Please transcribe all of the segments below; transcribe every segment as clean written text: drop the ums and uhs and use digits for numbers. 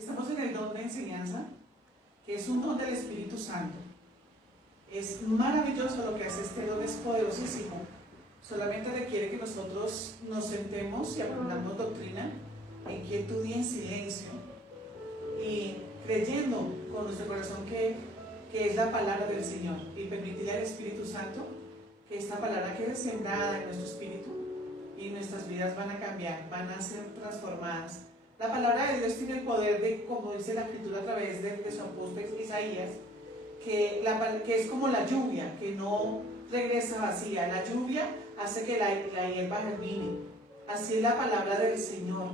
Estamos en el don de enseñanza, que es un don del Espíritu Santo. Es maravilloso lo que hace este don, es poderosísimo. Solamente requiere que nosotros nos sentemos y aprendamos doctrina en quietud y en silencio, y creyendo con nuestro corazón que es la palabra del Señor, y permitirle al Espíritu Santo que esta palabra quede sembrada en nuestro espíritu y nuestras vidas van a cambiar, van a ser transformadas. La palabra de Dios tiene el poder de, como dice la Escritura a través de su apóstol Isaías, que es como la lluvia, que no regresa vacía. La lluvia hace que la hierba germine. Así es la palabra del Señor.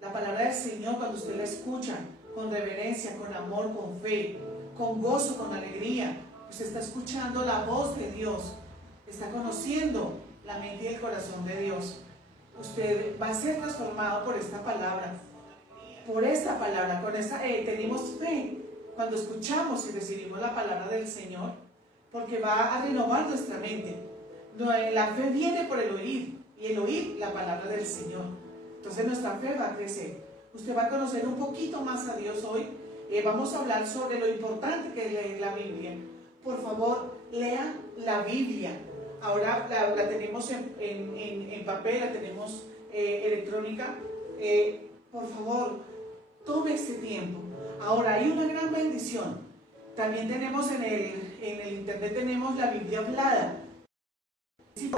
La palabra del Señor, cuando usted la escucha con reverencia, con amor, con fe, con gozo, con alegría, usted está escuchando la voz de Dios, está conociendo la mente y el corazón de Dios. Usted va a ser transformado por esta palabra. Por esta palabra, tenemos fe cuando escuchamos y recibimos la palabra del Señor, porque va a renovar nuestra mente. La fe viene por el oír, y el oír la palabra del Señor. Entonces nuestra fe va a crecer. Usted va a conocer un poquito más a Dios hoy. Vamos a hablar sobre lo importante que es leer la Biblia. Por favor, lean la Biblia. Ahora la tenemos en papel, la tenemos electrónica. Por favor, tome este tiempo. Ahora, hay una gran bendición. También tenemos en el internet tenemos la Biblia hablada.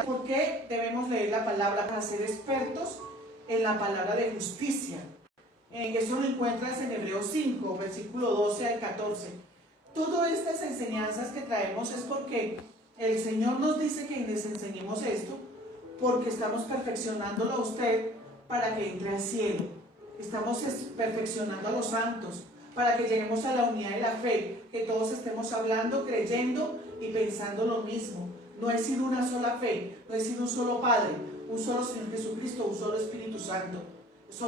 ¿Por qué debemos leer la palabra? Para ser expertos en la palabra de justicia. Eso lo encuentras en Hebreos 5, versículo 12 al 14. Todas estas enseñanzas que traemos es porque el Señor nos dice que les enseñemos esto, porque estamos perfeccionándolo a usted para que entre al cielo. Estamos perfeccionando a los santos para que lleguemos a la unidad de la fe, que todos estemos hablando, creyendo y pensando lo mismo. No es sin una sola fe, no es sin un solo Padre, un solo Señor Jesucristo, un solo Espíritu Santo,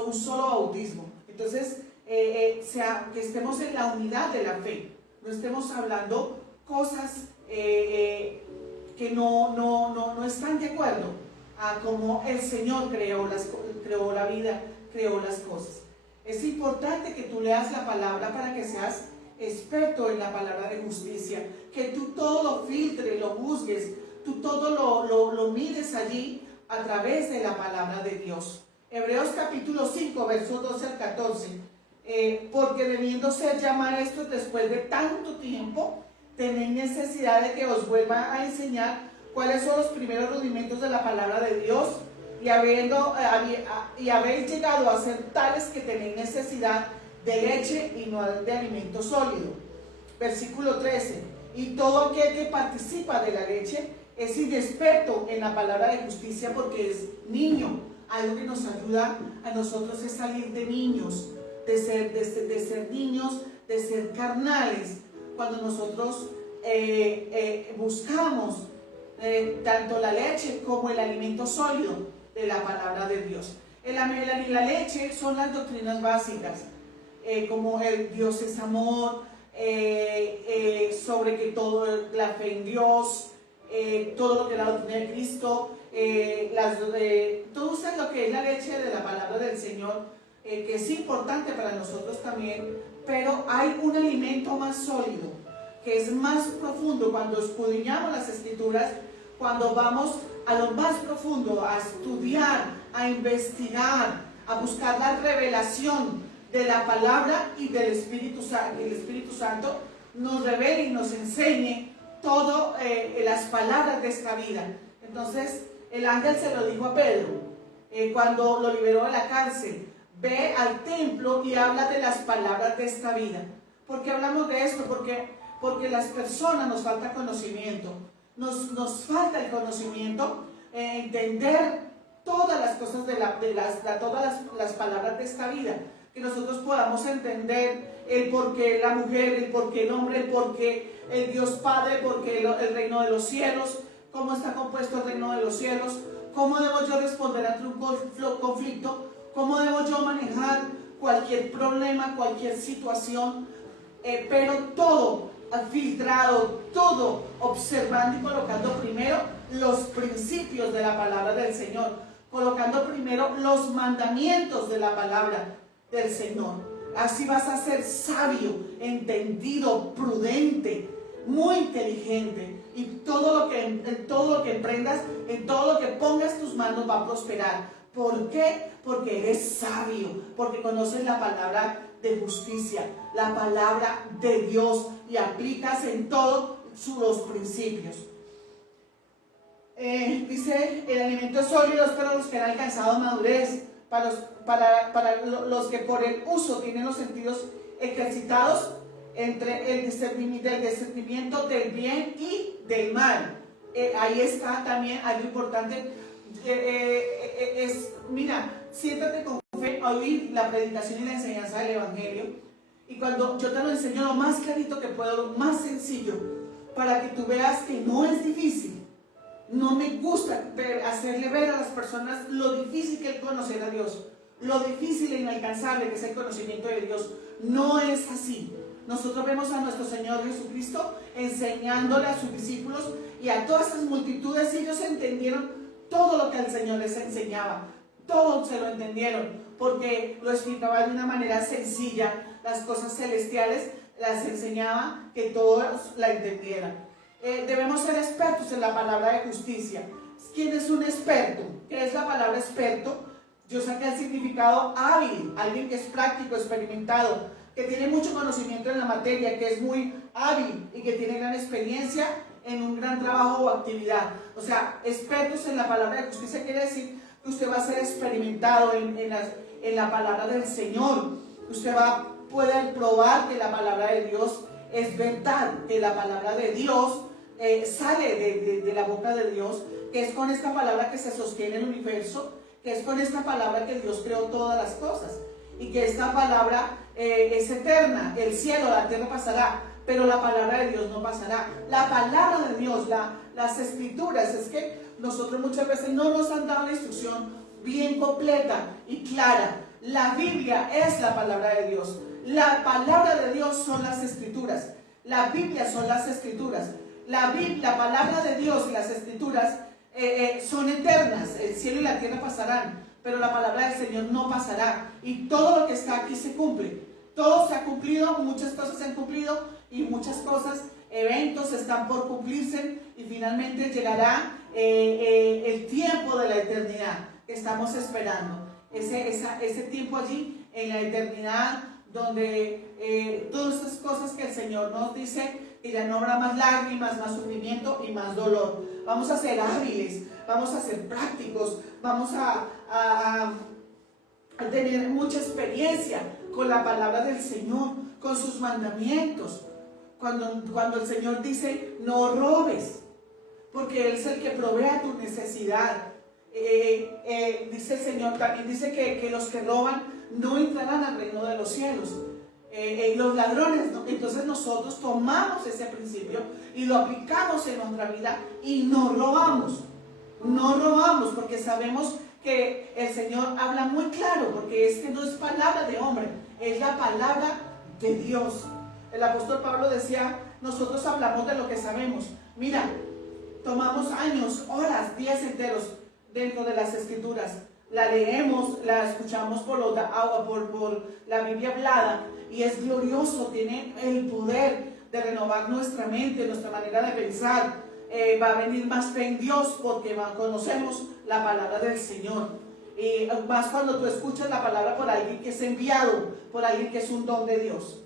un solo bautismo. Entonces, que estemos en la unidad de la fe, no estemos hablando cosas que no están de acuerdo a cómo el Señor creó la vida, creó las cosas. Es importante que tú leas la palabra para que seas experto en la palabra de justicia, que tú todo lo filtres, lo juzgues, tú todo lo mires allí a través de la palabra de Dios. Hebreos capítulo 5, versos 12 al 14. Porque debiendo ser ya maestros después de tanto tiempo, tenéis necesidad de que os vuelva a enseñar cuáles son los primeros rudimentos de la palabra de Dios, y habéis llegado a ser tales que tenéis necesidad de leche y no de alimento sólido. Versículo 13. Y todo aquel que participa de la leche es inexperto en la palabra de justicia, porque es niño. Algo que nos ayuda a nosotros es salir de niños, de ser niños, de ser carnales. Cuando nosotros buscamos tanto la leche como el alimento sólido de la palabra de Dios. La leche son las doctrinas básicas, como el Dios es amor, sobre que todo la fe en Dios, todo lo que es la doctrina de Cristo, todo lo que es la leche de la palabra del Señor, que es importante para nosotros también, pero hay un alimento más sólido, que es más profundo. Cuando escudriñamos las Escrituras, cuando vamos a lo más profundo, a estudiar, a investigar, a buscar la revelación de la palabra y del Espíritu Santo, el Espíritu Santo nos revele y nos enseñe todas las palabras de esta vida. Entonces el ángel se lo dijo a Pedro cuando lo liberó de la cárcel: ve al templo y habla de las palabras de esta vida. ¿Por qué hablamos de esto? Porque las personas nos falta conocimiento. Nos falta el conocimiento, entender todas las cosas todas las palabras de esta vida, que nosotros podamos entender el por qué la mujer, el por qué el hombre, el por qué el Dios Padre, por qué el reino de los cielos, cómo está compuesto el reino de los cielos, cómo debo yo responder ante un conflicto, cómo debo yo manejar cualquier problema, cualquier situación, pero todo filtrado, todo observando y colocando primero los principios de la palabra del Señor, colocando primero los mandamientos de la palabra del Señor. Así vas a ser sabio, entendido, prudente, muy inteligente. Y en todo lo que emprendas, en todo lo que pongas tus manos va a prosperar. ¿Por qué? Porque eres sabio, porque conoces la palabra de justicia, la palabra de Dios y aplicas en todos los principios. Dice, el alimento es sólido es para los que han alcanzado madurez, para los que por el uso tienen los sentidos ejercitados entre el discernimiento del bien y del mal. Ahí está también algo importante. Mira, siéntate con fe a oír la predicación y la enseñanza del Evangelio. Y cuando yo te lo enseño lo más clarito que puedo, lo más sencillo, para que tú veas que no es difícil. No me gusta hacerle ver a las personas lo difícil que es conocer a Dios, lo difícil e inalcanzable que es el conocimiento de Dios. No es así. Nosotros vemos a nuestro Señor Jesucristo enseñándole a sus discípulos y a todas esas multitudes, y ellos entendieron todo lo que el Señor les enseñaba. Todos se lo entendieron, porque lo explicaba de una manera sencilla. Las cosas celestiales las enseñaba que todos la entendieran. Debemos ser expertos en la palabra de justicia. ¿Quién es un experto? ¿Qué es la palabra experto? Yo saqué el significado hábil, alguien que es práctico, experimentado, que tiene mucho conocimiento en la materia, que es muy hábil y que tiene gran experiencia en un gran trabajo o actividad. O sea, expertos en la palabra de justicia quiere decir que usted va a ser experimentado en la palabra del Señor. Usted va a poder probar que la palabra de Dios es verdad, que la palabra de Dios sale de la boca de Dios, que es con esta palabra que se sostiene el universo, que es con esta palabra que Dios creó todas las cosas, y que esta palabra es eterna. El cielo, la tierra pasará, pero la palabra de Dios no pasará. La palabra de Dios, las escrituras, es que nosotros muchas veces no nos han dado la instrucción bien completa y clara. La Biblia es la palabra de Dios. La palabra de Dios son las escrituras. La Biblia son las escrituras. La palabra de Dios y las escrituras son eternas. El cielo y la tierra pasarán, pero la palabra del Señor no pasará. Y todo lo que está aquí se cumple. Todo se ha cumplido, muchas cosas se han cumplido y muchas cosas, eventos están por cumplirse, y finalmente llegará el tiempo de la eternidad que estamos esperando. Ese tiempo allí en la eternidad, donde todas estas cosas que el Señor nos dice, que ya no habrá más lágrimas, más sufrimiento y más dolor. Vamos a ser hábiles, vamos a ser prácticos, vamos a tener mucha experiencia con la palabra del Señor, con sus mandamientos. Cuando el Señor dice, no robes, porque Él es el que provee a tu necesidad. Dice el Señor, también dice que los que roban no entrarán al reino de los cielos. Los ladrones, ¿no? Entonces nosotros tomamos ese principio y lo aplicamos en nuestra vida y no robamos. No robamos porque sabemos que el Señor habla muy claro, porque es que no es palabra de hombre, es la palabra de Dios. El apóstol Pablo decía, nosotros hablamos de lo que sabemos. Mira, tomamos años, horas, días enteros dentro de las escrituras. La leemos, la escuchamos por la Biblia hablada, y es glorioso, tiene el poder de renovar nuestra mente, nuestra manera de pensar. Va a venir más fe en Dios porque conocemos la palabra del Señor. Y más cuando tú escuchas la palabra por alguien que es enviado, por alguien que es un don de Dios.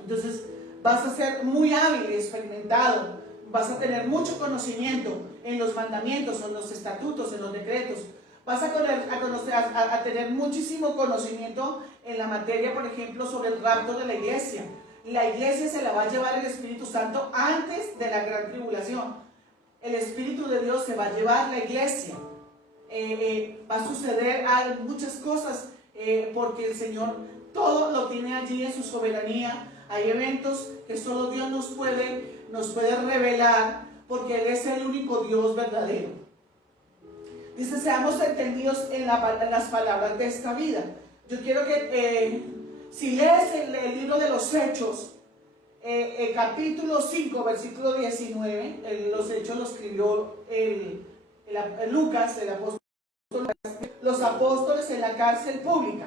Entonces vas a ser muy hábil y experimentado, vas a tener mucho conocimiento en los mandamientos, en los estatutos, en los decretos. Vas a tener muchísimo conocimiento en la materia, por ejemplo, sobre el rapto de la iglesia. La iglesia se la va a llevar el Espíritu Santo antes de la gran tribulación. El Espíritu de Dios se va a llevar la iglesia. Va a suceder muchas cosas porque el Señor todo lo tiene allí en su soberanía. Hay eventos que solo Dios nos puede revelar, porque Él es el único Dios verdadero. Dice, seamos entendidos en las palabras de esta vida. Yo quiero que si lees el libro de los Hechos, capítulo 5, versículo 19, los Hechos lo escribió Lucas, el apóstol Lucas, los apóstoles en la cárcel pública.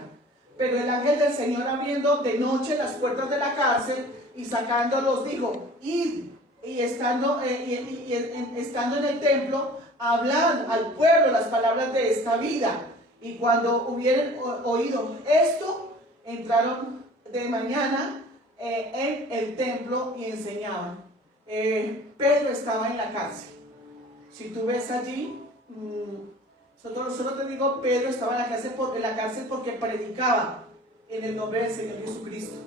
Pero el ángel del Señor, abriendo de noche las puertas de la cárcel y sacándolos, dijo: id, y estando en el templo, hablad al pueblo las palabras de esta vida. Y cuando hubieran oído esto, entraron de mañana en el templo y enseñaban. Pedro estaba en la cárcel. Si tú ves allí, solo te digo, Pedro estaba en la cárcel porque predicaba en el nombre del Señor Jesucristo,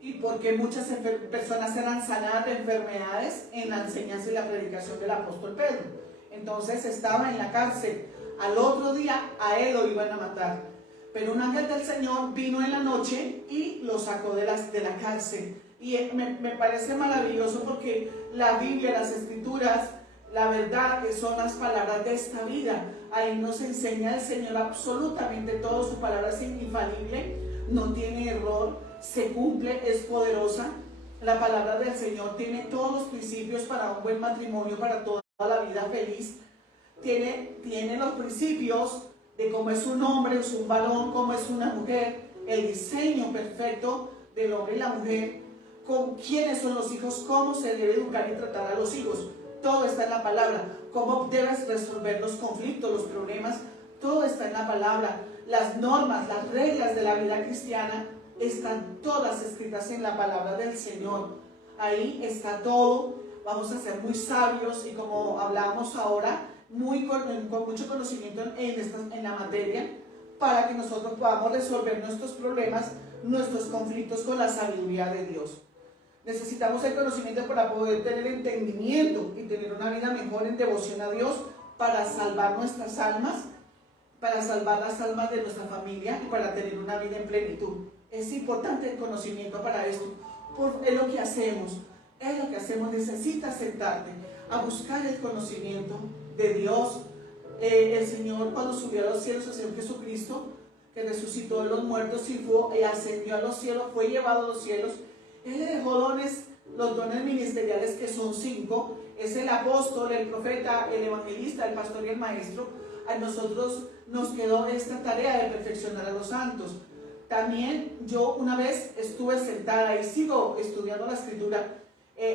y porque muchas personas eran sanadas de enfermedades en la enseñanza y la predicación del apóstol Pedro. Entonces estaba en la cárcel. Al otro día a él lo iban a matar, pero un ángel del Señor vino en la noche y lo sacó de la cárcel. Y me parece maravilloso, porque la Biblia, las Escrituras, la verdad, son las palabras de esta vida. Ahí nos enseña el Señor absolutamente todo. Su palabra es infalible, no tiene error, se cumple, es poderosa. La palabra del Señor tiene todos los principios para un buen matrimonio, para toda la vida feliz. Tiene los principios de cómo es un hombre, es un varón, cómo es una mujer, el diseño perfecto del hombre y la mujer, con quiénes son los hijos, cómo se debe educar y tratar a los hijos. Todo está en la palabra. Cómo debes resolver los conflictos, los problemas, todo está en la palabra. Las normas, las reglas de la vida cristiana están todas escritas en la palabra del Señor. Ahí está todo. Vamos a ser muy sabios, y como hablamos ahora, con mucho conocimiento en la materia, para que nosotros podamos resolver nuestros problemas, nuestros conflictos, con la sabiduría de Dios. Necesitamos el conocimiento para poder tener entendimiento y tener una vida mejor en devoción a Dios, para salvar nuestras almas, para salvar las almas de nuestra familia y para tener una vida en plenitud. Es importante el conocimiento para esto. Es lo que hacemos. Necesitas sentarte a buscar el conocimiento de Dios. El Señor, cuando subió a los cielos, el Señor Jesucristo, que resucitó de los muertos y ascendió a los cielos, fue llevado a los cielos. Él le dejó dones, los dones ministeriales, que son 5. Es el apóstol, el profeta, el evangelista, el pastor y el maestro. A nosotros nos quedó esta tarea de perfeccionar a los santos. También yo una vez estuve sentada y sigo estudiando la Escritura,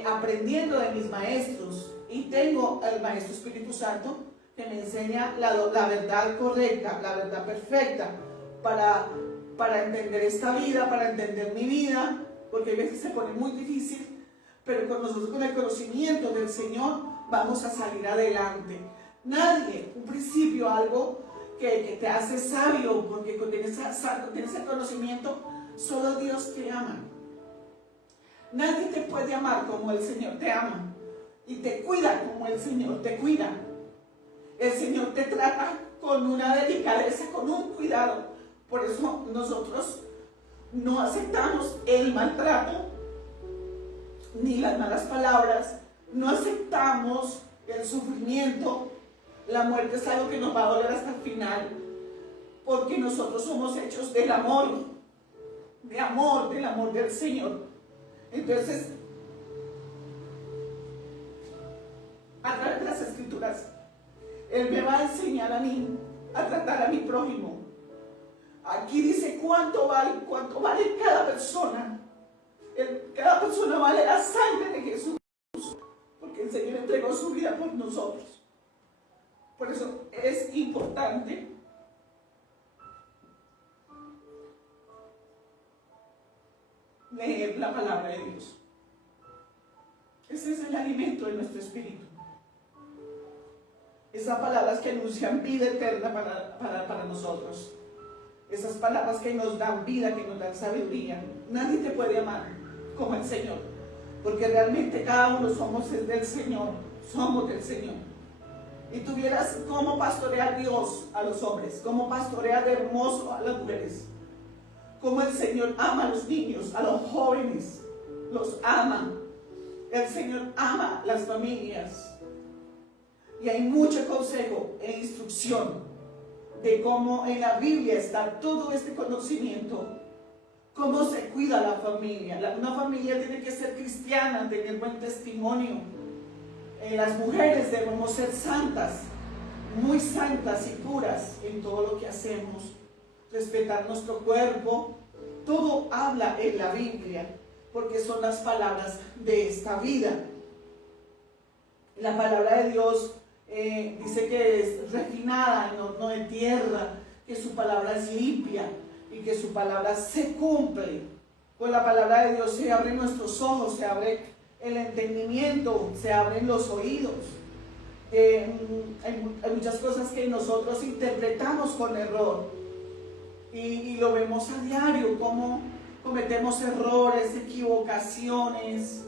aprendiendo de mis maestros, y tengo al Maestro Espíritu Santo, que me enseña la verdad correcta, la verdad perfecta, para entender esta vida, para entender mi vida, porque a veces se pone muy difícil, pero con nosotros, con el conocimiento del Señor, vamos a salir adelante. Nadie, un principio, algo que te hace sabio, porque tienes el conocimiento, solo Dios te ama. Nadie te puede amar como el Señor te ama, y te cuida como el Señor te cuida. El Señor te trata con una delicadeza, con un cuidado. Por eso nosotros no aceptamos el maltrato, ni las malas palabras, no aceptamos el sufrimiento. La muerte es algo que nos va a doler hasta el final, porque nosotros somos hechos del amor del Señor. Entonces, a través de las Escrituras, Él me va a enseñar a mí a tratar a mi prójimo. Aquí dice cuánto vale cada persona. Cada persona vale la sangre de Jesús, porque el Señor entregó su vida por nosotros. Por eso es importante leer la palabra de Dios. Ese es el alimento de nuestro espíritu. Esas palabras que anuncian vida eterna para nosotros. Esas palabras que nos dan vida, que nos dan sabiduría. Nadie te puede amar como el Señor, porque realmente cada uno somos del Señor. Somos del Señor. Y tú vieras cómo pastorea Dios a los hombres, cómo pastorea de hermoso a las mujeres, cómo el Señor ama a los niños, a los jóvenes, los ama. El Señor ama las familias. Y hay mucho consejo e instrucción de cómo en la Biblia está todo este conocimiento, cómo se cuida la familia. Una familia tiene que ser cristiana, tener buen testimonio. Las mujeres debemos ser santas, muy santas y puras en todo lo que hacemos. respetar nuestro cuerpo. Todo habla en la Biblia, porque son las palabras de esta vida. La palabra de Dios dice que es refinada en horno de tierra, que su palabra es limpia y que su palabra se cumple. Con la palabra de Dios se abren nuestros ojos, se abre el entendimiento, se abren los oídos. Hay muchas cosas que nosotros interpretamos con error y lo vemos a diario, cómo cometemos errores, equivocaciones,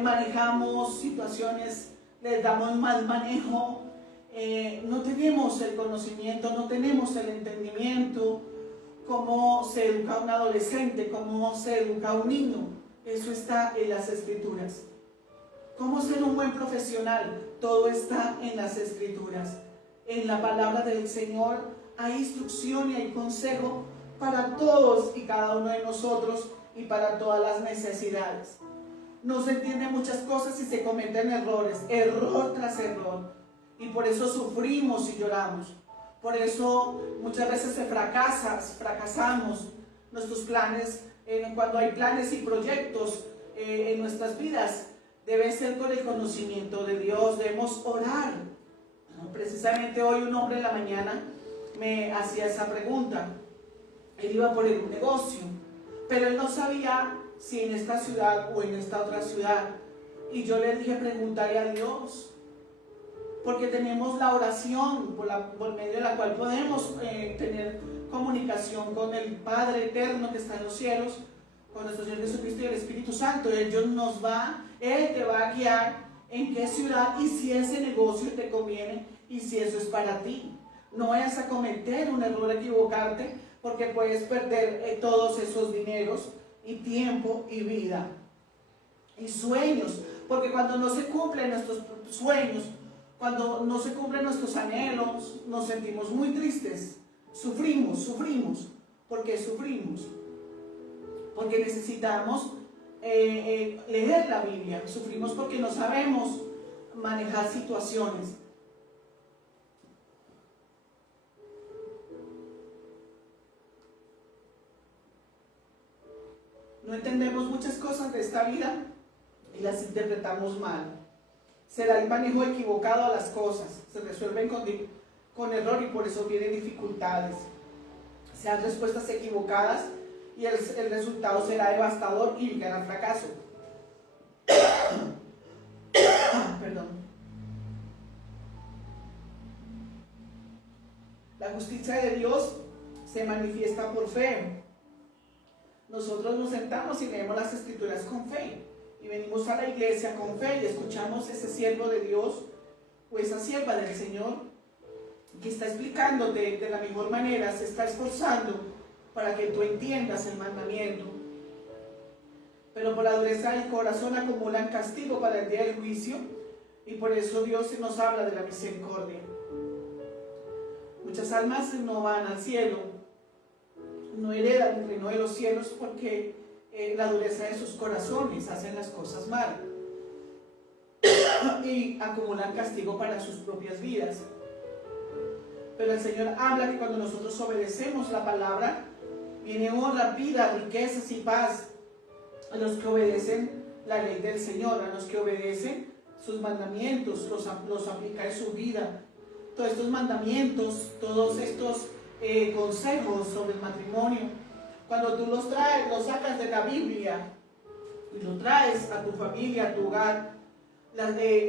manejamos situaciones, les damos mal manejo, no tenemos el conocimiento, no tenemos el entendimiento, cómo se educa un adolescente, cómo se educa un niño. Eso está en las Escrituras. Cómo ser un buen profesional, todo está en las Escrituras. En la palabra del Señor hay instrucción y hay consejo para todos y cada uno de nosotros y para todas las necesidades. No se entienden muchas cosas y se cometen errores, error tras error. Y por eso sufrimos y lloramos. Por eso muchas veces fracasamos nuestros planes. Cuando hay planes y proyectos en nuestras vidas, debe ser con el conocimiento de Dios. Debemos orar. Precisamente hoy un hombre en la mañana me hacía esa pregunta. Él iba por un negocio, pero él no sabía si en esta ciudad o en esta otra ciudad. Y yo le dije, pregúntale a Dios, porque tenemos la oración por medio de la cual podemos tener comunicación con el Padre eterno que está en los cielos, con nuestro Señor Jesucristo y el Espíritu Santo. Él te va a guiar en qué ciudad y si ese negocio te conviene y si eso es para ti. No vayas a cometer un error, equivocarte, porque puedes perder todos esos dineros y tiempo y vida y sueños, porque cuando no se cumplen nuestros sueños, cuando no se cumplen nuestros anhelos, nos sentimos muy tristes, sufrimos. ¿Por qué sufrimos? Porque necesitamos leer la Biblia. Sufrimos porque no sabemos manejar situaciones. No entendemos muchas cosas de esta vida y las interpretamos mal. Se da el manejo equivocado a las cosas, se resuelven con error y por eso vienen dificultades. Se dan respuestas equivocadas y el resultado será devastador y llegará al fracaso. Perdón. La justicia de Dios se manifiesta por fe. Nosotros nos sentamos y leemos las Escrituras con fe. Y venimos a la iglesia con fe y escuchamos ese siervo de Dios o esa sierva del Señor que está explicándote de la mejor manera, se está esforzando para que tú entiendas el mandamiento. Pero por la dureza del corazón acumulan castigo para el día del juicio y por eso Dios nos habla de la misericordia. Muchas almas no van al cielo, no heredan el reino de los cielos porque la dureza de sus corazones, hacen las cosas mal y acumulan castigo para sus propias vidas. Pero el Señor habla que cuando nosotros obedecemos la palabra, viene honra, vida, riquezas y paz a los que obedecen la ley del Señor, a los que obedecen sus mandamientos, los aplica en su vida. Todos estos mandamientos, todos estos consejos sobre el matrimonio, cuando tú los traes, los sacas de la Biblia y lo traes a tu familia, a tu hogar,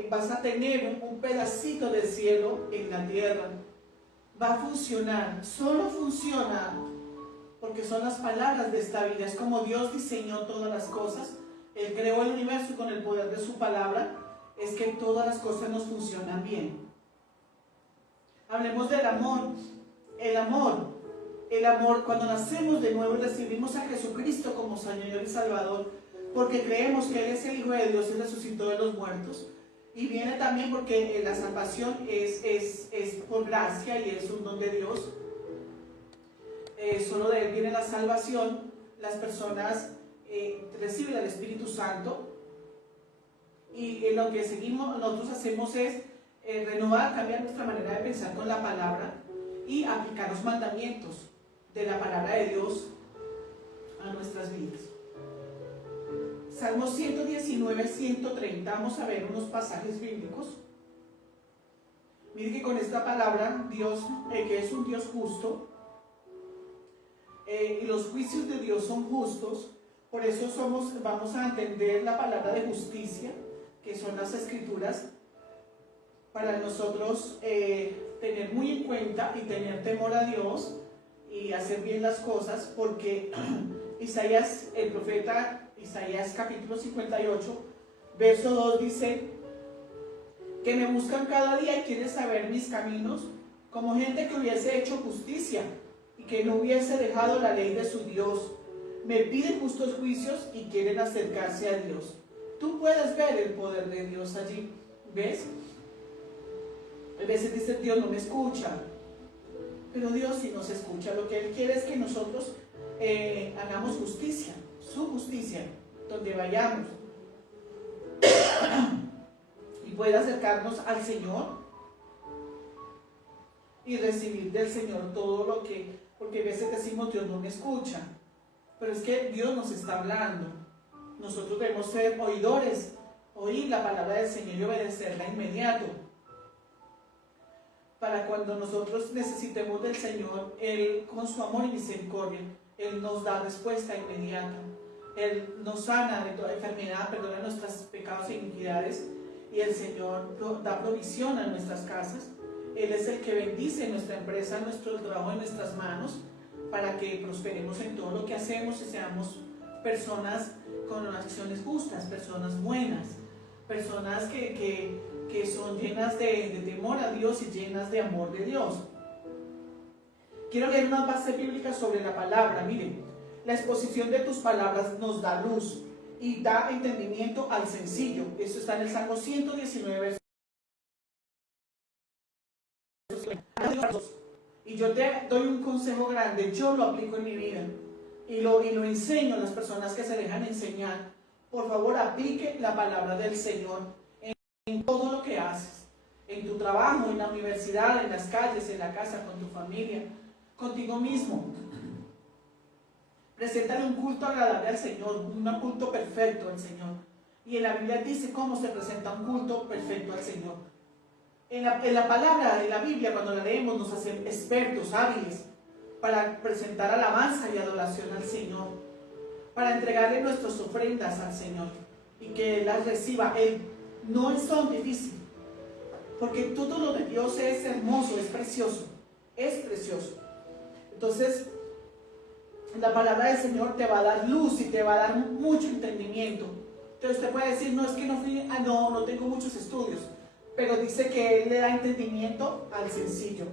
vas a tener un pedacito del cielo en la tierra. Va a funcionar, solo funciona porque son las palabras de esta vida. Es como Dios diseñó todas las cosas. Él creó el universo con el poder de su palabra. Es que todas las cosas nos funcionan bien. Hablemos del amor. El amor, cuando nacemos de nuevo y recibimos a Jesucristo como Señor y Salvador, porque creemos que Él es el Hijo de Dios y resucitó de los muertos. Y viene también porque la salvación es por gracia y es un don de Dios. Solo de Él viene la salvación. Las personas reciben el Espíritu Santo. Y lo que nosotros hacemos es renovar, cambiar nuestra manera de pensar con la palabra y aplicar los mandamientos. de la palabra de Dios a nuestras vidas. Salmos 119, 130, vamos a ver unos pasajes bíblicos. Mire que con esta palabra, Dios, que es un Dios justo, y los juicios de Dios son justos, por eso vamos a entender la palabra de justicia, que son las escrituras, para nosotros tener muy en cuenta y tener temor a Dios y hacer bien las cosas, porque Isaías, el profeta Isaías capítulo 58, verso 2 dice que me buscan cada día y quieren saber mis caminos, como gente que hubiese hecho justicia y que no hubiese dejado la ley de su Dios. Me piden justos juicios y quieren acercarse a Dios. Tú puedes ver el poder de Dios allí, ¿ves? A veces dice, Dios no me escucha, pero Dios sí nos escucha. Lo que Él quiere es que nosotros hagamos justicia, su justicia, donde vayamos, y pueda acercarnos al Señor y recibir del Señor todo lo que, porque a veces decimos, Dios no me escucha, pero es que Dios nos está hablando. Nosotros debemos ser oidores, oír la palabra del Señor y obedecerla inmediato. Para cuando nosotros necesitemos del Señor, Él con su amor y misericordia, Él nos da respuesta inmediata. Él nos sana de toda enfermedad, perdona nuestros pecados e iniquidades, y el Señor da provisión a nuestras casas. Él es el que bendice nuestra empresa, nuestro trabajo en nuestras manos, para que prosperemos en todo lo que hacemos y seamos personas con acciones justas, personas buenas, personas que son llenas de temor a Dios y llenas de amor de Dios. Quiero leer una base bíblica sobre la palabra. Miren, la exposición de tus palabras nos da luz y da entendimiento al sencillo. Eso está en el Salmo 119, y yo te doy un consejo grande, yo lo aplico en mi vida y lo enseño a las personas que se dejan enseñar. Por favor, aplique la palabra del Señor en todo lo que haces, en tu trabajo, en la universidad, en las calles, en la casa, con tu familia, contigo mismo. Preséntale un culto agradable al Señor, un culto perfecto al Señor. Y en la Biblia dice cómo se presenta un culto perfecto al Señor. En la palabra de la Biblia, cuando la leemos, nos hacen expertos, hábiles, para presentar alabanza y adoración al Señor, para entregarle nuestras ofrendas al Señor y que Él las reciba. Él no es tan difícil, porque todo lo de Dios es hermoso, es precioso, es precioso. Entonces, la palabra del Señor te va a dar luz y te va a dar mucho entendimiento. Entonces usted puede decir, no, es que no tengo muchos estudios, pero dice que Él le da entendimiento al sencillo.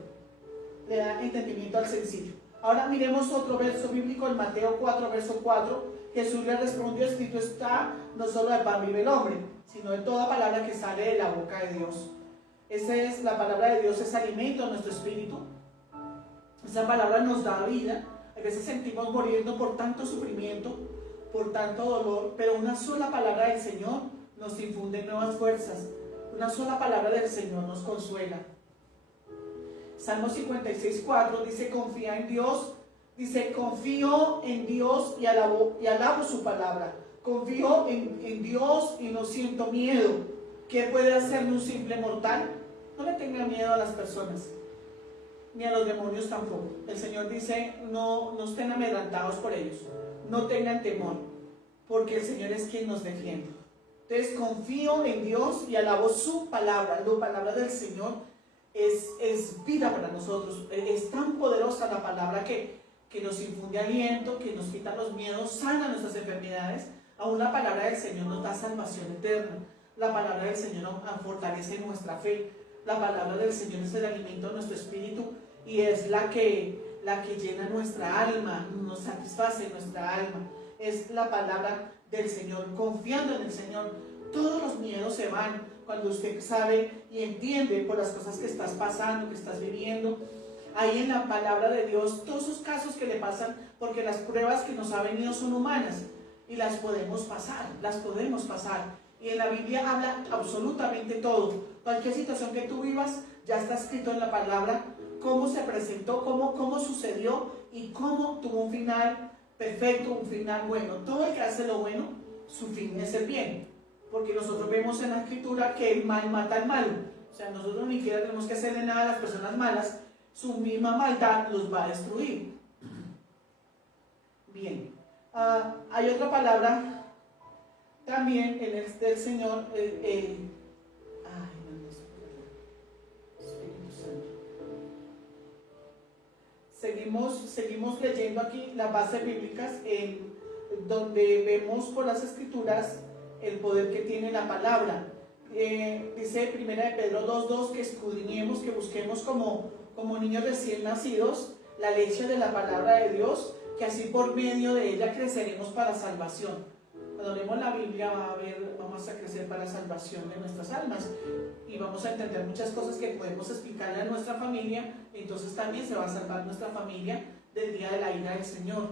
Le da entendimiento al sencillo. Ahora miremos otro verso bíblico en Mateo 4, verso 4. Jesús le respondió, escrito está, no solo de pan vive el hombre, sino de toda palabra que sale de la boca de Dios. Esa es la palabra de Dios, es alimento a nuestro espíritu. Esa palabra nos da vida. A veces sentimos morirnos por tanto sufrimiento, por tanto dolor, pero una sola palabra del Señor nos infunde nuevas fuerzas. Una sola palabra del Señor nos consuela. Salmo 56, 4 dice, confía en Dios. Dice, confío en Dios y alabo su palabra. Confío en Dios y no siento miedo. ¿Qué puede hacer un simple mortal? No le tenga miedo a las personas, ni a los demonios tampoco. El Señor dice, no estén amedrentados por ellos, no tengan temor, porque el Señor es quien nos defiende. Entonces confío en Dios y alabo su palabra. La palabra del Señor es vida para nosotros. Es tan poderosa la palabra que nos infunde aliento, que nos quita los miedos, sana nuestras enfermedades. Aún la palabra del Señor nos da salvación eterna. La palabra del Señor nos fortalece nuestra fe. La palabra del Señor es el alimento de nuestro espíritu y es la que llena nuestra alma, nos satisface nuestra alma. Es la palabra del Señor. Confiando en el Señor, todos los miedos se van cuando usted sabe y entiende por las cosas que estás pasando, que estás viviendo. Ahí en la palabra de Dios, todos esos casos que le pasan, porque las pruebas que nos han venido son humanas y las podemos pasar. Y en la Biblia habla absolutamente todo. Cualquier situación que tú vivas ya está escrito en la palabra, cómo se presentó, cómo sucedió y cómo tuvo un final perfecto, un final bueno. Todo el que hace lo bueno, su fin es el bien. Porque nosotros vemos en la escritura que el mal mata al malo. O sea, nosotros ni siquiera tenemos que hacerle nada a las personas malas, su misma maldad los va a destruir. Bien, hay otra palabra también en el del Señor, Espíritu Santo. Seguimos leyendo aquí las bases bíblicas, donde vemos por las escrituras el poder que tiene la palabra. Dice 1 de Pedro 2:2 que escudriñemos, que busquemos como niños recién nacidos la leche de la palabra de Dios, que así por medio de ella creceremos para salvación. Cuando leemos la Biblia vamos a crecer para la salvación de nuestras almas y vamos a entender muchas cosas que podemos explicarle a nuestra familia. Entonces también se va a salvar nuestra familia del día de la ira del Señor.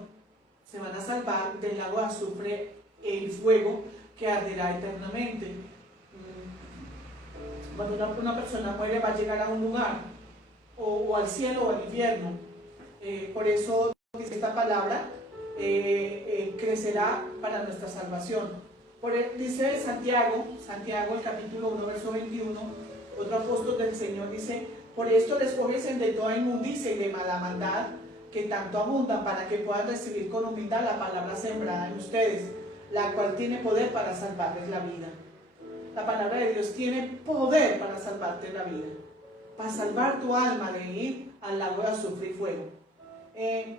Se van a salvar del lago de azufre, el fuego que arderá eternamente. Cuando una persona muere va a llegar a un lugar, o al cielo o al infierno. Por eso dice esta palabra, crecerá para nuestra salvación. Dice Santiago el capítulo 1, verso 21, otro apóstol del Señor, dice: por esto despójense de toda inmundicia y de mala maldad que tanto abundan, para que puedan recibir con humildad la palabra sembrada en ustedes, la cual tiene poder para salvarles la vida. La palabra de Dios tiene poder para salvarte la vida, para salvar tu alma de ir al lago de azufre y fuego.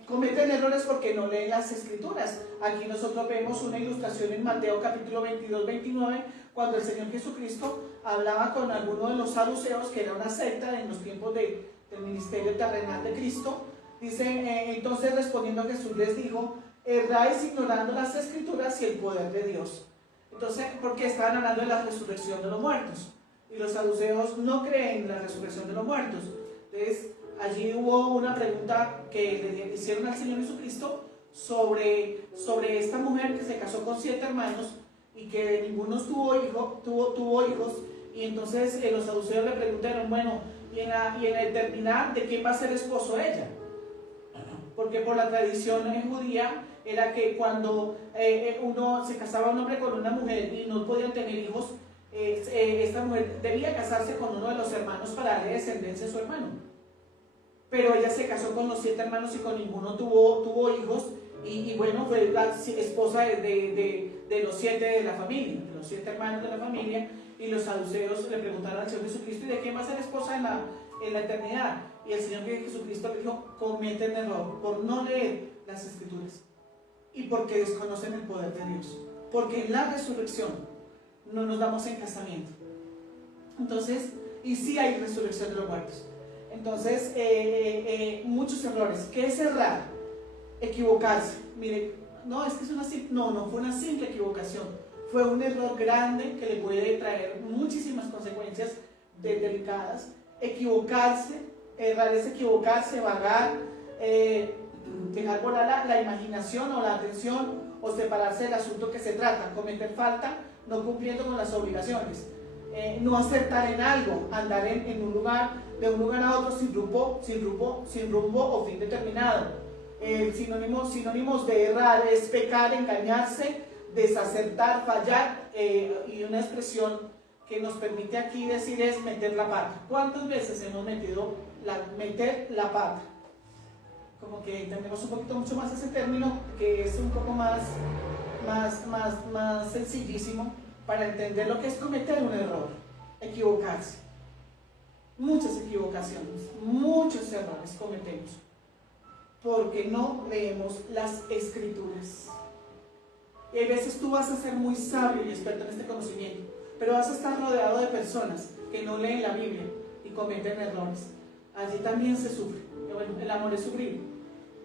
Cometen errores porque no leen las escrituras. Aquí nosotros vemos una ilustración en Mateo capítulo 22-29, cuando el Señor Jesucristo hablaba con alguno de los saduceos, que era una secta en los tiempos del ministerio terrenal de Cristo. Dice, entonces respondiendo Jesús les dijo: erráis ignorando las escrituras y el poder de Dios. Entonces, porque estaban hablando de la resurrección de los muertos, y los saduceos no creen en la resurrección de los muertos. Entonces, allí hubo una pregunta que le hicieron al Señor Jesucristo sobre esta mujer que se casó con 7 hermanos y que de ninguno tuvo hijos. Y entonces los saduceos le preguntaron: bueno, ¿y en la eternidad de quién va a ser esposo ella? Porque por la tradición judía era que cuando uno se casaba un hombre con una mujer y no podían tener hijos, esta mujer debía casarse con uno de los hermanos para darle descendencia a su hermano. Pero ella se casó con los 7 hermanos y con ninguno tuvo hijos, y bueno, fue la esposa de los 7 de la familia, de los 7 hermanos de la familia. Y los saduceos le preguntaron al Señor Jesucristo: ¿y de quién va a ser esposa en la eternidad? Y el Señor Jesucristo le dijo: cometen error por no leer las escrituras y porque desconocen el poder de Dios, porque en la resurrección no nos damos en casamiento. Entonces, y sí hay resurrección de los muertos. Entonces, muchos errores. ¿Qué es errar? Equivocarse. Mire, no, es que es no fue una simple equivocación. Fue un error grande que le puede traer muchísimas consecuencias delicadas. Equivocarse, errar es equivocarse, vagar, dejar volar la imaginación o la atención, o separarse del asunto que se trata, cometer falta, no cumpliendo con las obligaciones, no acertar en algo, andar en un lugar, de un lugar a otro sin rumbo o fin determinado. Sinónimos de errar es pecar, engañarse, desacertar, fallar, y una expresión que nos permite aquí decir es meter la pata. ¿Cuántas veces hemos meter la pata? Como que entendemos un poquito mucho más ese término, que es un poco más sencillísimo para entender lo que es cometer un error, equivocarse. Muchas equivocaciones, muchos errores cometemos porque no leemos las escrituras. Y hay veces tú vas a ser muy sabio y experto en este conocimiento, pero vas a estar rodeado de personas que no leen la Biblia y cometen errores. Allí también se sufre. Bueno, el amor es sufrir.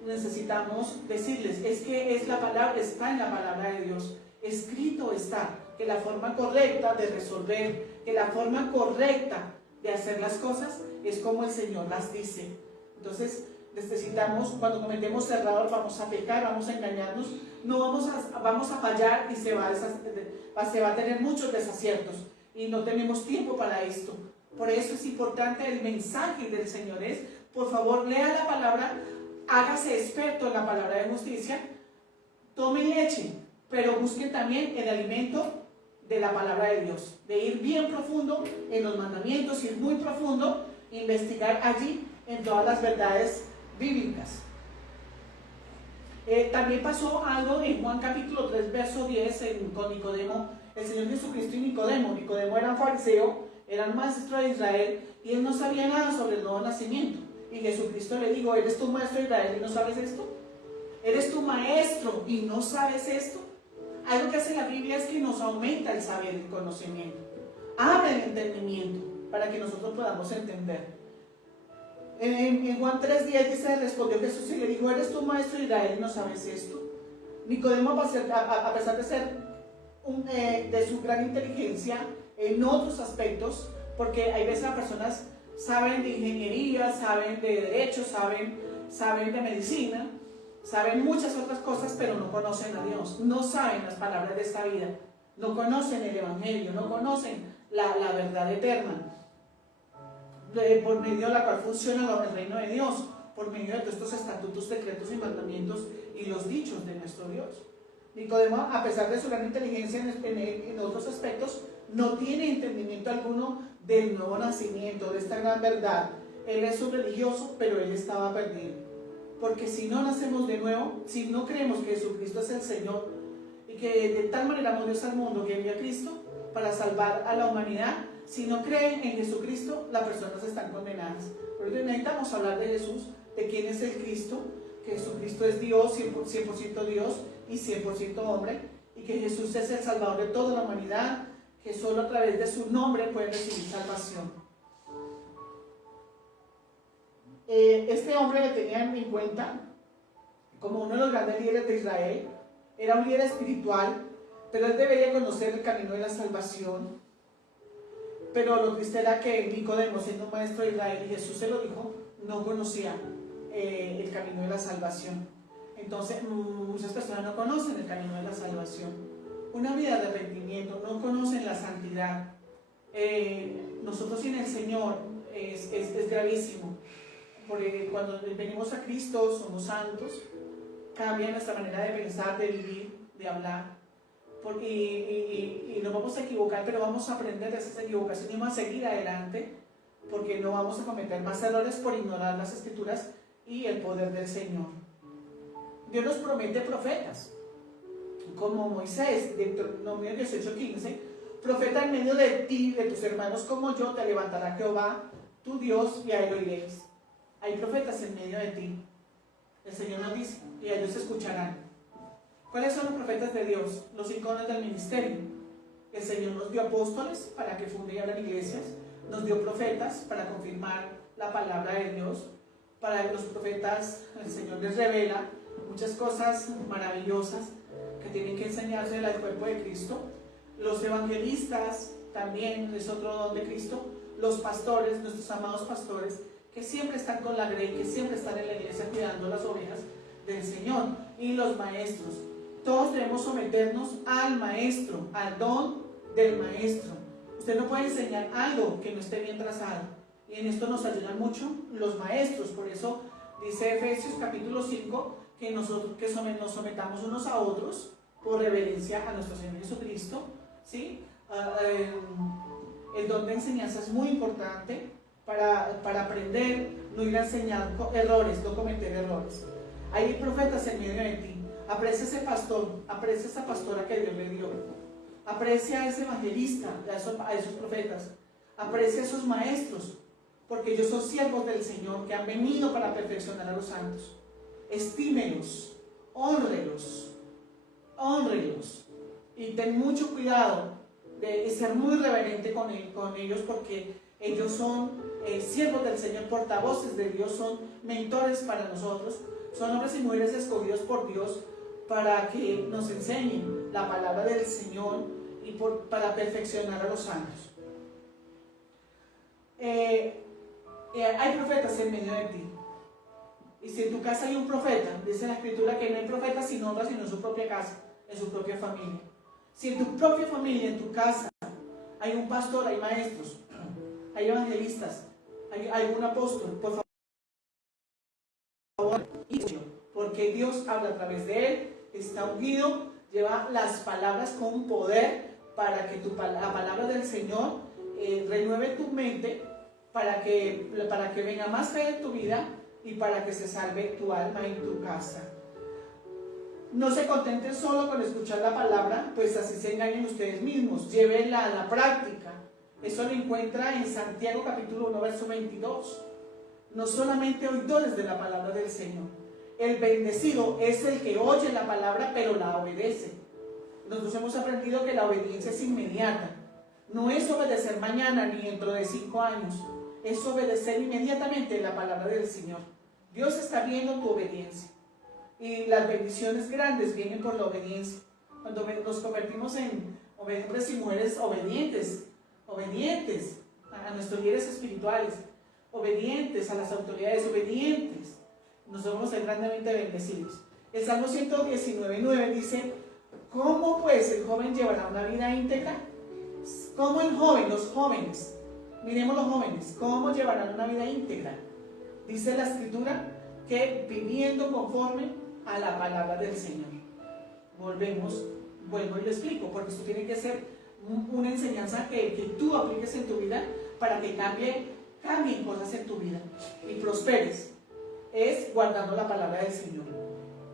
Necesitamos decirles, es que es la palabra, está en la palabra de Dios, escrito está, que la forma correcta de resolver, que la forma correcta de hacer las cosas es como el Señor las dice. Entonces necesitamos, cuando cometemos error, vamos a pecar, vamos a engañarnos, no vamos a fallar, y se va a tener muchos desaciertos, y no tenemos tiempo para esto. Por eso es importante el mensaje del Señor, por favor, lea la palabra, hágase experto en la palabra de justicia, tomen leche, pero busquen también el alimento de la palabra de Dios, de ir bien profundo en los mandamientos, ir muy profundo, investigar allí en todas las verdades bíblicas. También pasó algo en Juan capítulo 3, verso 10, con Nicodemo, el Señor Jesucristo y Nicodemo. Nicodemo era un fariseo, era un maestro de Israel, y él no sabía nada sobre el nuevo nacimiento. Y Jesucristo le dijo: ¿eres tu maestro de Israel y no sabes esto? ¿Eres tu maestro y no sabes esto? Algo que hace la Biblia es que nos aumenta el saber y el conocimiento. Abre el entendimiento para que nosotros podamos entender. En Juan 3:10 dice: respondió Jesús y le dijo: ¿eres tu maestro de Israel y no sabes esto? Nicodemo, a pesar de ser de su gran inteligencia en otros aspectos, porque hay veces las personas saben de ingeniería, saben de derecho, saben de medicina, saben muchas otras cosas, pero no conocen a Dios, no saben las palabras de esta vida, no conocen el Evangelio, no conocen la verdad eterna, por medio de la cual funciona el reino de Dios, por medio de todos estos estatutos, decretos y mandamientos y los dichos de nuestro Dios. Nicodemo, a pesar de su gran inteligencia en otros aspectos, no tiene entendimiento alguno del nuevo nacimiento, de esta gran verdad. Él es un religioso, pero él estaba perdido. Porque si no nacemos de nuevo, si no creemos que Jesucristo es el Señor y que de tal manera amó Dios al mundo que envió a Cristo para salvar a la humanidad, si no creen en Jesucristo, las personas están condenadas. Por eso necesitamos hablar de Jesús, de quién es el Cristo, que Jesucristo es Dios, 100% Dios y 100% hombre, y que Jesús es el Salvador de toda la humanidad, que solo a través de su nombre pueden recibir salvación. Este hombre le tenían en cuenta como uno de los grandes líderes de Israel. Era un líder espiritual, pero él debería conocer el camino de la salvación. Pero lo triste era que Nicodemo, siendo un maestro de Israel, y Jesús se lo dijo, no conocía el camino de la salvación. Entonces muchas personas no conocen el camino de la salvación, una vida de arrepentimiento, no conocen la santidad. Nosotros sin el Señor es gravísimo, porque cuando venimos a Cristo somos santos, cambia nuestra manera de pensar, de vivir, de hablar, y nos vamos a equivocar, pero vamos a aprender de esas equivocaciones y vamos a seguir adelante, porque no vamos a cometer más errores por ignorar las Escrituras y el poder del Señor. Dios nos promete profetas, como Moisés, Deuteronomio 18:15, profeta en medio de ti, de tus hermanos como yo, te levantará Jehová, tu Dios, y a él oiréis. Hay profetas en medio de ti, el Señor nos dice, y a ellos escucharán. ¿Cuáles son los profetas de Dios? Los iconos del ministerio. El Señor nos dio apóstoles para que funden y abran iglesias, nos dio profetas para confirmar la palabra de Dios. Para los profetas el Señor les revela muchas cosas maravillosas que tienen que enseñarse al cuerpo de Cristo. Los evangelistas también es otro don de Cristo. Los pastores, nuestros amados pastores, que siempre están con la grey, que siempre están en la iglesia cuidando las ovejas del Señor. Y los maestros, todos debemos someternos al maestro, al don del maestro. Usted no puede enseñar algo que no esté bien trazado, y en esto nos ayudan mucho los maestros. Por eso dice Efesios capítulo 5 que nosotros nos sometamos unos a otros por reverencia a nuestro Señor Jesucristo, ¿sí? El don de enseñanza es muy importante para aprender, no ir a enseñar errores, no cometer errores. Hay profetas en medio de ti. Aprecia ese pastor, aprecia esa pastora que Dios le dio, aprecia a ese evangelista, a esos profetas, aprecia a esos maestros, porque ellos son siervos del Señor que han venido para perfeccionar a los santos. Estímelos, hónrelos, y ten mucho cuidado de ser muy reverente con ellos, porque ellos son siervos del Señor, portavoces de Dios, son mentores para nosotros, son hombres y mujeres escogidos por Dios para que nos enseñen la palabra del Señor y para perfeccionar a los santos. Hay profetas en medio de ti. Y si en tu casa hay un profeta, dice la Escritura que no hay profeta sin honra sino en su propia casa, en su propia familia. Si en tu propia familia, en tu casa, hay un pastor, hay maestros, hay evangelistas, hay un apóstol, por favor, y porque Dios habla a través de él, está ungido, lleva las palabras con poder para que la palabra del Señor renueve tu mente, para que venga más fe en tu vida y para que se salve tu alma y tu casa. No se contenten solo con escuchar la palabra, pues así se engañen ustedes mismos, llévenla a la práctica. Eso lo encuentra en Santiago capítulo 1, verso 22. No solamente oidores de la palabra del Señor. El bendecido es el que oye la palabra, pero la obedece. Nosotros hemos aprendido que la obediencia es inmediata. No es obedecer mañana ni dentro de 5 años. Es obedecer inmediatamente la palabra del Señor. Dios está viendo tu obediencia. Y las bendiciones grandes vienen por la obediencia. Cuando nos convertimos en hombres y mujeres obedientes a nuestros líderes espirituales, obedientes a las autoridades, obedientes, nos vamos a ser grandemente bendecidos. El Salmo 119:9 dice: ¿cómo pues el joven llevará una vida íntegra? ¿Cómo el joven, los jóvenes, miremos los jóvenes, cómo llevarán una vida íntegra? Dice la Escritura que viviendo conforme a la palabra del Señor. Vuelvo y lo explico, porque esto tiene que ser una enseñanza que tú apliques en tu vida para que cambien cosas en tu vida y prosperes. Es guardando la palabra del Señor.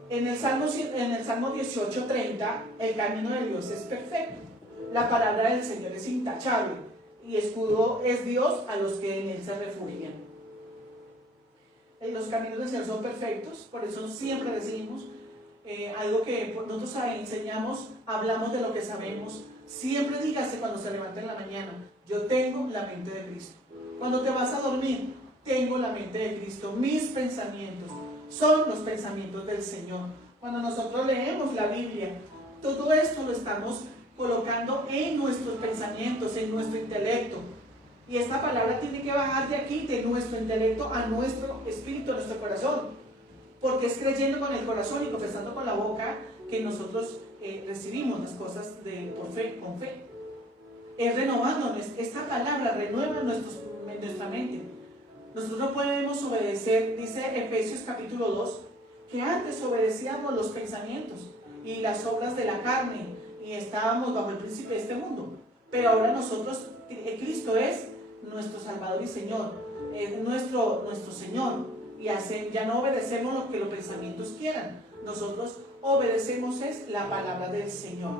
En el Salmo 18:30, el camino de Dios es perfecto. La palabra del Señor es intachable y escudo es Dios a los que en él se refugian. Los caminos del Señor son perfectos, por eso siempre decimos algo que nosotros enseñamos, hablamos de lo que sabemos. Siempre dígase cuando se levanta en la mañana: yo tengo la mente de Cristo. Cuando te vas a dormir, tengo la mente de Cristo. Mis pensamientos son los pensamientos del Señor. Cuando nosotros leemos la Biblia, todo esto lo estamos colocando en nuestros pensamientos, en nuestro intelecto. Y esta palabra tiene que bajar de aquí, de nuestro intelecto, a nuestro espíritu, a nuestro corazón. Porque es creyendo con el corazón y confesando con la boca que nosotros recibimos las cosas con fe. Es renovándonos. Esta palabra renueva nuestra mente. Nosotros no podemos obedecer, dice Efesios capítulo 2, que antes obedecíamos los pensamientos y las obras de la carne y estábamos bajo el príncipe de este mundo. Pero ahora Cristo es nuestro Salvador y Señor, es nuestro Señor, y ya no obedecemos lo que los pensamientos quieran. Nosotros obedecemos es la palabra del Señor.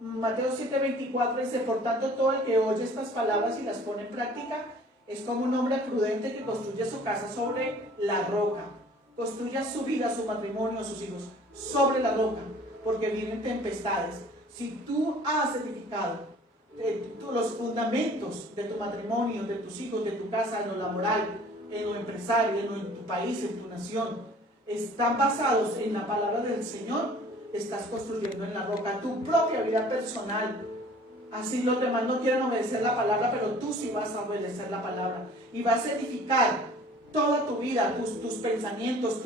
Mateo 7:24 dice: por tanto, todo el que oye estas palabras y las pone en práctica es como un hombre prudente que construye su casa sobre la roca. Construya su vida, su matrimonio, sus hijos sobre la roca, porque vienen tempestades. Si tú has edificado los fundamentos de tu matrimonio, de tus hijos, de tu casa, en lo laboral, en lo empresario, en tu país, en tu nación, están basados en la palabra del Señor, estás construyendo en la roca tu propia vida personal. Así los demás no quieren obedecer la palabra, pero tú sí vas a obedecer la palabra y vas a edificar toda tu vida, tus pensamientos,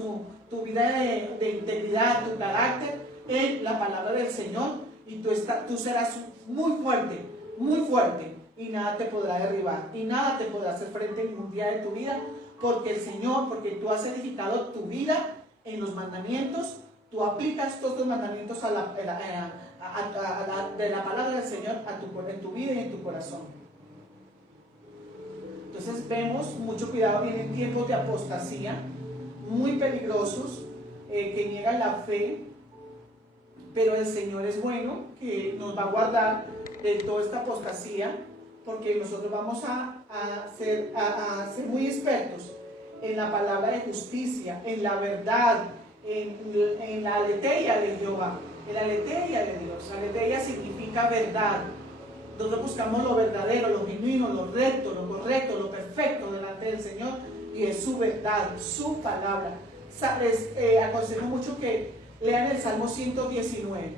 tu vida de integridad, tu carácter en la palabra del Señor, y tú serás muy fuerte, y nada te podrá derribar, y nada te podrá hacer frente en un día de tu vida, porque porque tú has edificado tu vida en los mandamientos, tú aplicas todos los mandamientos de la palabra del Señor en tu vida y en tu corazón. Entonces vemos mucho cuidado, vienen tiempos de apostasía muy peligrosos, que niegan la fe, pero el Señor es bueno, que nos va a guardar de toda esta apostasía, porque nosotros vamos a ser muy expertos en la palabra de justicia, en la verdad, en la aletheia de Jehová, en la aletheia de Dios. Aletheia significa verdad. Nosotros buscamos lo verdadero, lo genuino, lo recto, lo correcto, lo perfecto delante del Señor, y es su verdad, su palabra. Les aconsejo mucho que lean el Salmo 119.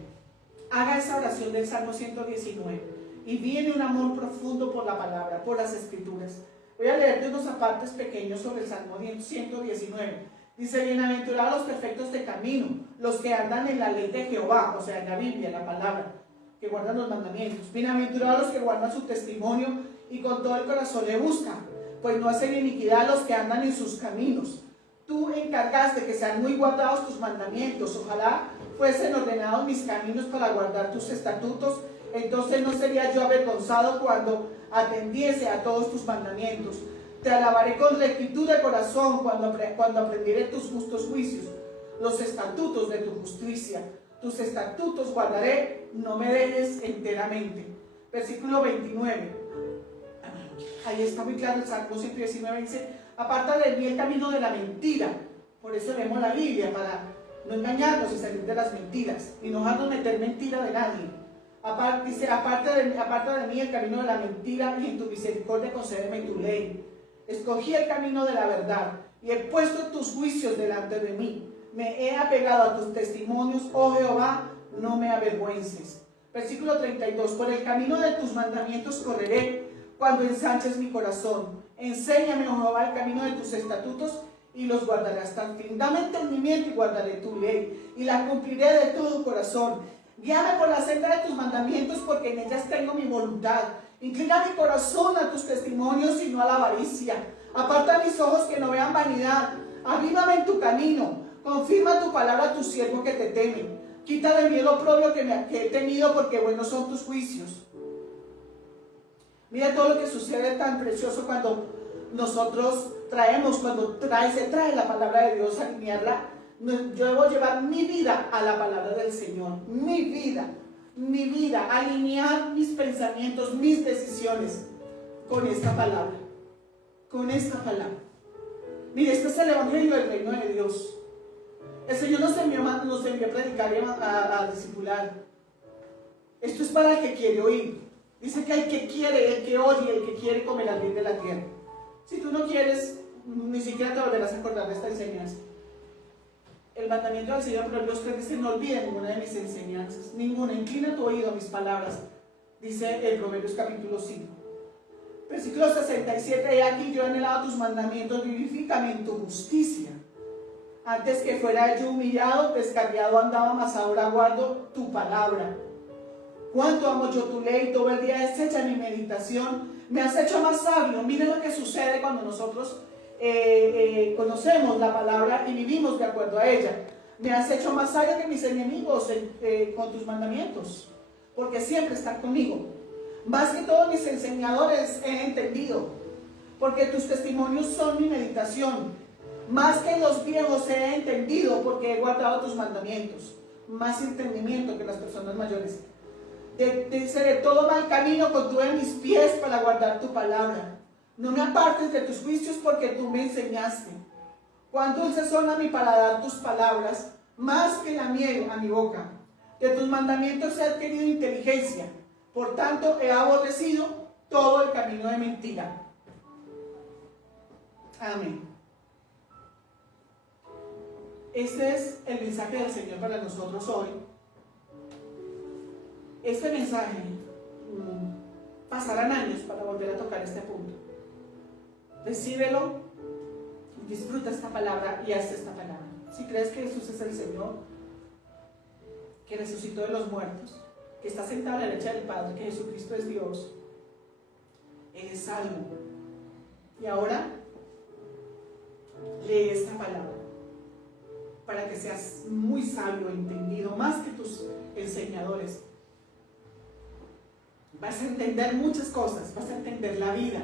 Haga esa oración del Salmo 119 y viene un amor profundo por la palabra, por las Escrituras. Voy a leerte unos apartes pequeños sobre el Salmo 119. Dice: bienaventurados los perfectos de camino, los que andan en la ley de Jehová, o sea, en la Biblia, en la palabra, que guardan los mandamientos. Bienaventurados los que guardan su testimonio y con todo el corazón le buscan, pues no hacen iniquidad los que andan en sus caminos. tú encargaste que sean muy guardados tus mandamientos. Ojalá fuesen ordenados mis caminos para guardar tus estatutos. Entonces no sería yo avergonzado cuando atendiese a todos tus mandamientos. Te alabaré con rectitud de corazón cuando aprendiere tus justos juicios, los estatutos de tu justicia. Tus estatutos guardaré, no me dejes enteramente. Versículo 29. Ahí está muy claro el Salmo 119, dice: aparta de mí el camino de la mentira. Por eso leemos la Biblia, para no engañarnos y salir de las mentiras, y no dejarnos meter mentira de nadie. Dice: aparta de mí el camino de la mentira, y en tu misericordia concédeme tu ley. Escogí el camino de la verdad, y he puesto tus juicios delante de mí. Me he apegado a tus testimonios, oh Jehová, no me avergüences. Versículo 32. Por el camino de tus mandamientos correré, cuando ensanches mi corazón. Enséñame, oh Jehová, el camino de tus estatutos, y los guardaré hasta el fin. Dame entendimiento y guardaré tu ley, y la cumpliré de todo corazón. Guíame por la senda de tus mandamientos, porque en ellas tengo mi voluntad. Inclina mi corazón a tus testimonios y no a la avaricia. Aparta mis ojos que no vean vanidad. Avívame en tu camino. Confirma tu palabra a tu siervo que te teme. Quita de mí el oprobio que he tenido, porque buenos son tus juicios. Mira todo lo que sucede tan precioso cuando nosotros se trae la palabra de Dios a alinearla. Yo debo llevar mi vida a la palabra del Señor. Mi vida, alinear mis pensamientos, mis decisiones con esta palabra. Mire, este es el evangelio del reino de Dios. El Señor nos envió a predicar y a discipular. Esto es para el que quiere oír. Dice que el que quiere, el que oye, el que quiere comer al bien de la tierra. Si tú no quieres, ni siquiera te volverás a acordar de esta enseñanza. El mandamiento del Señor, Proverbios 3, dice: no olvides ninguna de mis enseñanzas, ninguna. Inclina tu oído a mis palabras, dice el Proverbios capítulo 5. Versículo 67. He aquí yo he anhelado tus mandamientos, vivifícame en tu justicia. Antes que fuera yo humillado, descarriado andaba, mas ahora guardo tu palabra. Cuánto amo yo tu ley, todo el día es hecha mi meditación. Me has hecho más sabio. Miren lo que sucede cuando nosotros conocemos la palabra y vivimos de acuerdo a ella. Me has hecho más sabio que mis enemigos con tus mandamientos, porque siempre están conmigo. Más que todos mis enseñadores he entendido, porque tus testimonios son mi meditación. Más que los viejos he entendido, porque he guardado tus mandamientos. Más entendimiento que las personas mayores. Dice: de todo mal camino contuve mis pies para guardar tu palabra. No me apartes de tus juicios, porque tú me enseñaste. Cuán dulces son a mi paladar tus palabras, más que la miel a mi boca. De tus mandamientos he adquirido inteligencia, por tanto he aborrecido todo el camino de mentira. Amén. Este es el mensaje del Señor para nosotros hoy. Este mensaje, pasarán años para volver a tocar este punto. Recíbelo, disfruta esta palabra y haz esta palabra. Si crees que Jesús es el Señor, que resucitó de los muertos, que está sentado a la derecha del Padre, que Jesucristo es Dios, eres salvo. Y ahora, lee esta palabra para que seas muy sabio, entendido, más que tus enseñadores. Vas a entender muchas cosas, vas a entender la vida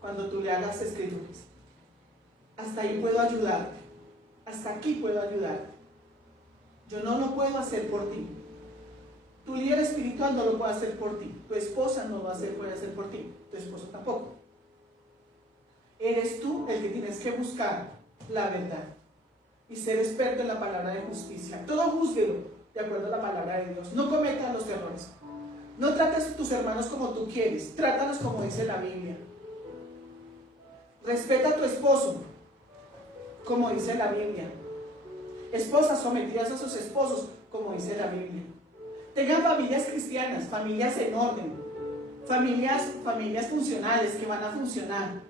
cuando tú le hagas escrituras. Hasta ahí puedo ayudarte, hasta aquí puedo ayudarte. Yo no lo puedo hacer por ti. Tu líder espiritual no lo puede hacer por ti. Tu esposa no lo puede hacer por ti. Tu esposo tampoco. Eres tú el que tienes que buscar la verdad y ser experto en la palabra de justicia. Todo júzguelo de acuerdo a la palabra de Dios. No cometas los errores. No trates a tus hermanos como tú quieres. Trátalos como dice la Biblia. Respeta a tu esposo como dice la Biblia. Esposas sometidas a sus esposos como dice la Biblia. Tengan familias cristianas, familias en orden, familias funcionales que van a funcionar,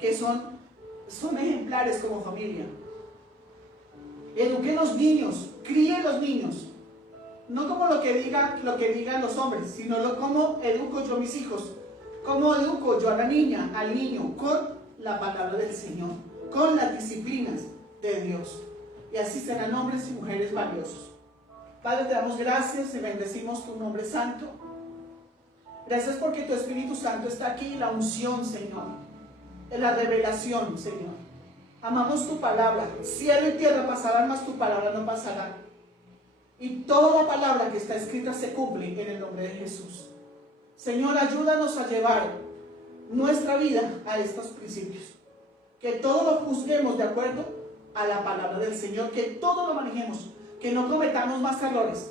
que son ejemplares como familia. Eduquen los niños, críen los niños, no como lo que digan los hombres, sino cómo educo yo a mis hijos, cómo educo yo a la niña, al niño, con la palabra del Señor, con las disciplinas, de Dios. Y así serán hombres y mujeres valiosos. Padre, te damos gracias y bendecimos tu nombre santo. Gracias porque tu Espíritu Santo está aquí, la unción, Señor, en la revelación, Señor. Amamos tu palabra. Cielo y tierra pasarán, mas tu palabra no pasará. Y toda palabra que está escrita se cumple en el nombre de Jesús. Señor, ayúdanos a llevar nuestra vida a estos principios. Que todo lo juzguemos de acuerdo a la palabra del Señor. Que todo lo manejemos. Que no cometamos más errores.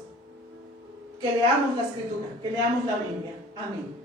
Que leamos la Escritura, que leamos la Biblia. Amén.